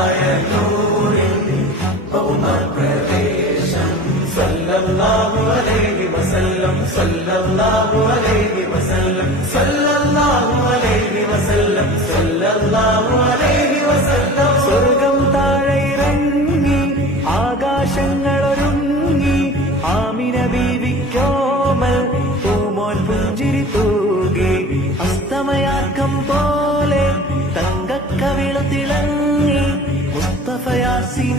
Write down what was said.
സ്വർഗമായ നൂറിൻ ഭൗമപ്രദേശം സല്ലല്ലാഹു അലൈഹി വസല്ലം സല്ലല്ലാഹു അലൈഹി വസല്ലം സല്ലല്ലാഹു അലൈഹി വസല്ലം സല്ലല്ലാഹു അലൈഹി വസല്ലം. സ്വർഗം താഴെ ഇറങ്ങി ആകാശങ്ങളൊരുങ്ങി ആമിന ബീവിക്കോമൽ പൂമോൻ പുഞ്ചിരി തൂകി അസ്തമയാക്കം പോലെ തങ്കക്കവിള തിളങ്ങി മുസ്തഫ യാസീൻ